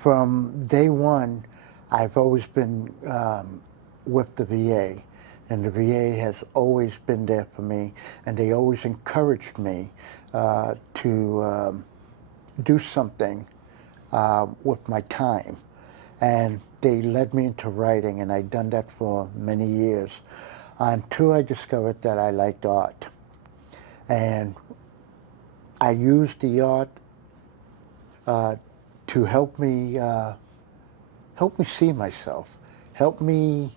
from day one, I've always been with the VA, and the VA has always been there for me, and they always encouraged me to do something with my time. And they led me into writing, and I'd done that for many years until I discovered that I liked art. And I used the art to help me see myself, help me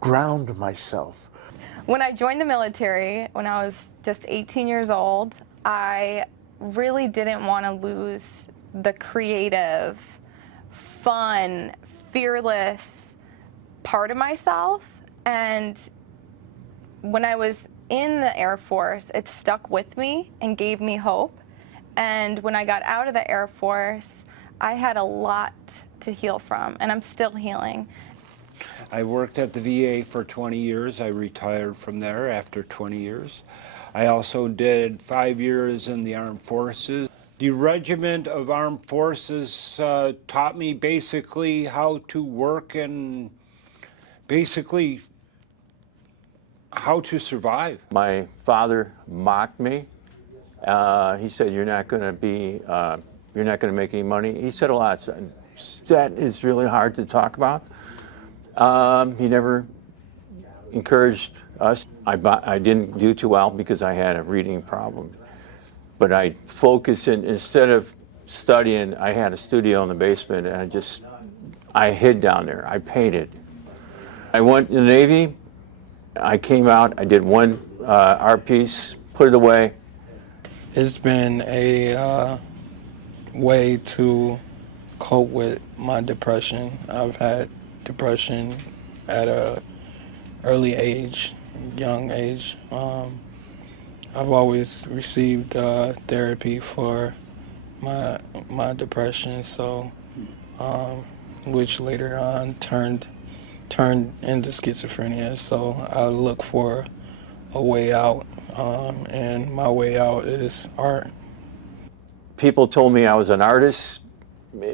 ground myself. When I joined the military, when I was just 18 years old, I really didn't want to lose the creative, fun, fearless part of myself. And when I was in the Air Force, it stuck with me and gave me hope. And when I got out of the Air Force, I had a lot to heal from, and I'm still healing. I worked at the VA for 20 years. I retired from there after 20 years. I also did 5 years in the Armed Forces. The Regiment of Armed Forces taught me basically how to work and basically how to survive. My father mocked me. He said, "You're not going to make any money." He said a lot. That is really hard to talk about. He never encouraged us. I didn't do too well because I had a reading problem. But I focused instead of studying, I had a studio in the basement, and I hid down there. I painted. I went in the Navy. I came out. I did one art piece, put it away. It's been a way to cope with my depression. I've had depression at a early age, young age. I've always received therapy for my depression, so which later on turned into schizophrenia. So I look for a way out, and my way out is art. People told me I was an artist.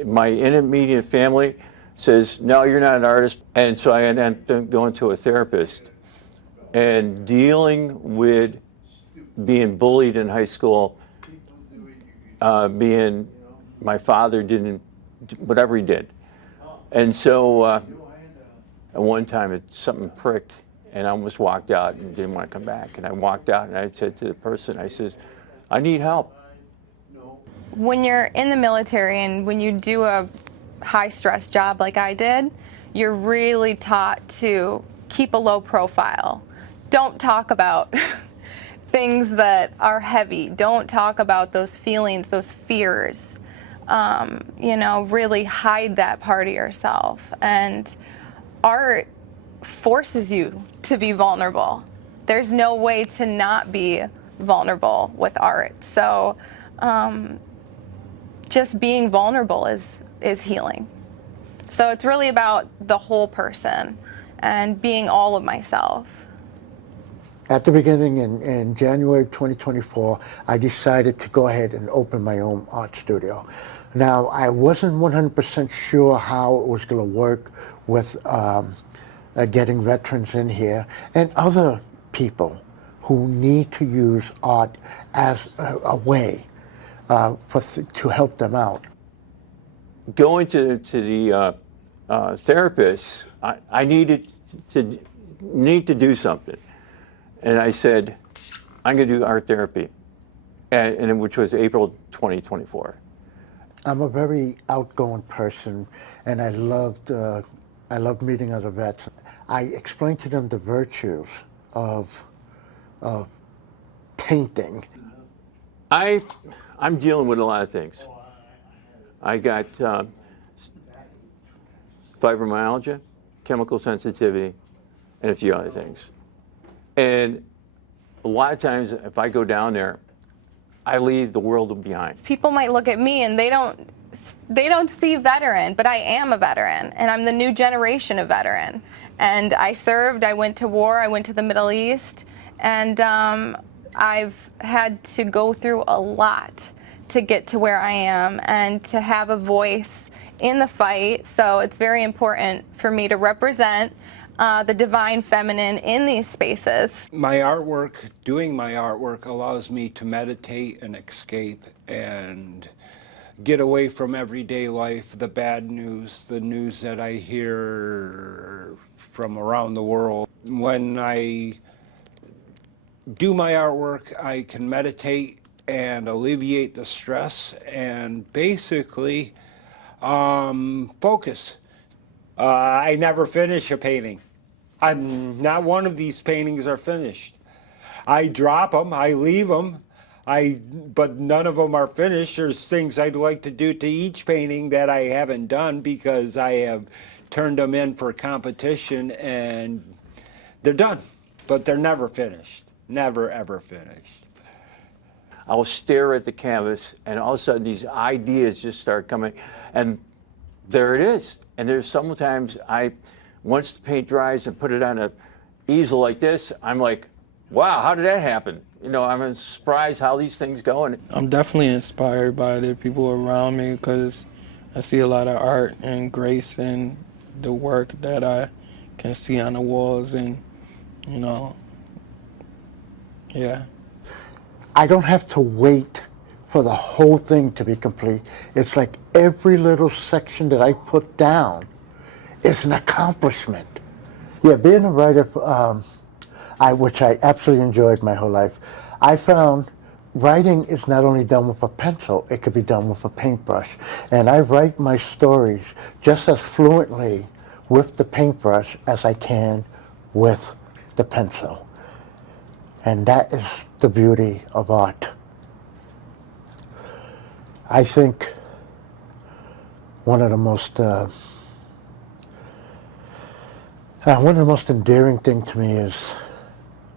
My immediate family says, "No, you're not an artist." And so I ended up going to a therapist and dealing with being bullied in high school, my father didn't, whatever he did. And so at one time something pricked and I almost walked out and didn't want to come back. And I walked out and I said to the person, I says, "I need help." When you're in the military and when you do a high-stress job like I did, you're really taught to keep a low profile. Don't talk about things that are heavy. Don't talk about those feelings, those fears. Really hide that part of yourself. And art forces you to be vulnerable. There's no way to not be vulnerable with art. So just being vulnerable is healing. So it's really about the whole person and being all of myself. At the beginning, in January 2024, I decided to go ahead and open my own art studio. Now, I wasn't 100% sure how it was going to work with getting veterans in here and other people who need to use art as a way to help them out. Going to the therapist, I need to do something. And I said, "I'm going to do art therapy," and which was April 2024. I'm a very outgoing person, and I loved meeting other vets. I explained to them the virtues of painting. I'm dealing with a lot of things. I got fibromyalgia, chemical sensitivity, and a few other things. And a lot of times, if I go down there, I leave the world behind. People might look at me and they don't see veteran, but I am a veteran, and I'm the new generation of veteran. And I served, I went to war, I went to the Middle East, and I've had to go through a lot to get to where I am and to have a voice in the fight. So it's very important for me to represent the divine feminine in these spaces. My artwork, doing my artwork, allows me to meditate and escape and get away from everyday life, the bad news, the news that I hear from around the world. When I do my artwork, I can meditate and alleviate the stress and basically focus. I never finish a painting. Not one of these paintings are finished. I drop them, I leave them, but none of them are finished. There's things I'd like to do to each painting that I haven't done because I have turned them in for competition and they're done, but they're never finished. Never, ever finished. I'll stare at the canvas, and all of a sudden these ideas just start coming, and there it is. And there's sometimes once the paint dries and put it on a easel like this, I'm like, wow, how did that happen? You know, I'm surprised how these things go. And I'm definitely inspired by the people around me because I see a lot of art and grace in the work that I can see on the walls, and, you know, yeah. I don't have to wait for the whole thing to be complete. It's like every little section that I put down is an accomplishment. Yeah, being a writer, which I absolutely enjoyed my whole life, I found writing is not only done with a pencil, it could be done with a paintbrush. And I write my stories just as fluently with the paintbrush as I can with the pencil. And that is the beauty of art. I think one of the most endearing things to me is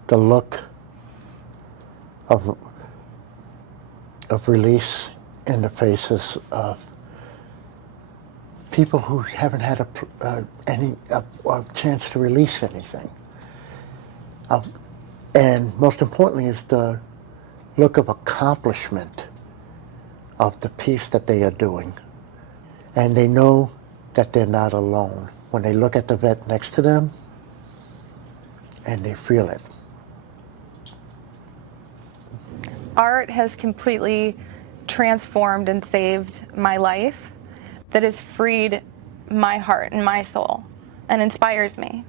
the look of release in the faces of people who haven't had a chance to release anything. And most importantly is the look of accomplishment of the piece that they are doing. And they know that they're not alone when they look at the vet next to them and they feel it. Art has completely transformed and saved my life, that has freed my heart and my soul and inspires me.